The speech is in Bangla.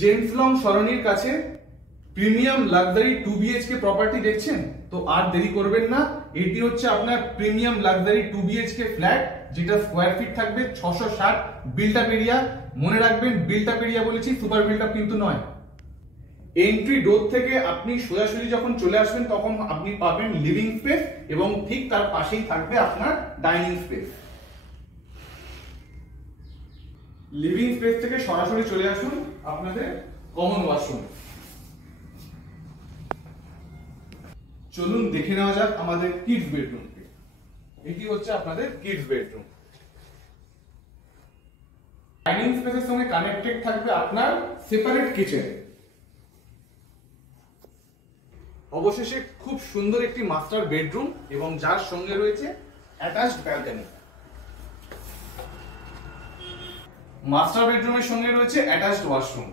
জেমস লং সরণির কাছে প্রিমিয়াম লাক্সারি 2 বিএইচকে প্রপার্টি দেখছেন? তো আর দেরি করবেন না, এটি হচ্ছে আপনার প্রিমিয়াম লাক্সারি 2 বিএইচকে ফ্ল্যাট, যেটা স্কোয়ার ফিট থাকবে 660, বিল্ট আপ এরিয়া। মনে রাখবেন বিল্ট আপ এরিয়া বলেছি, সুপার বিল্ট আপ কিন্তু নয়। এন্ট্রি ডোর থেকে আপনি সোজাসুজি যখন চলে আসবেন তখন আপনি পাবেন লিভিং স্পেস এবং ঠিক তার পাশেই থাকবে আপনার ডাইনিং স্পেস। লিভিং স্পেস থেকে সরাসরি চলে আসুন আপনাদের কমন ওয়াশরুম। চলুন দেখে নেওয়া যাক আমাদের কিডস বেডরুমকে। এটি হচ্ছে আপনাদের কিডস বেডরুম। ডাইনিং স্পেসের সঙ্গে কানেক্টেড থাকবে আপনার সেপারেট কিচেন। অবশেষে খুব সুন্দর একটি মাস্টার বেডরুম এবং যার সঙ্গে রয়েছে অ্যাটাচড ব্যালকনি। মাস্টার বেডরুমের সঙ্গে রয়েছে অ্যাটাচড ওয়াশরুম।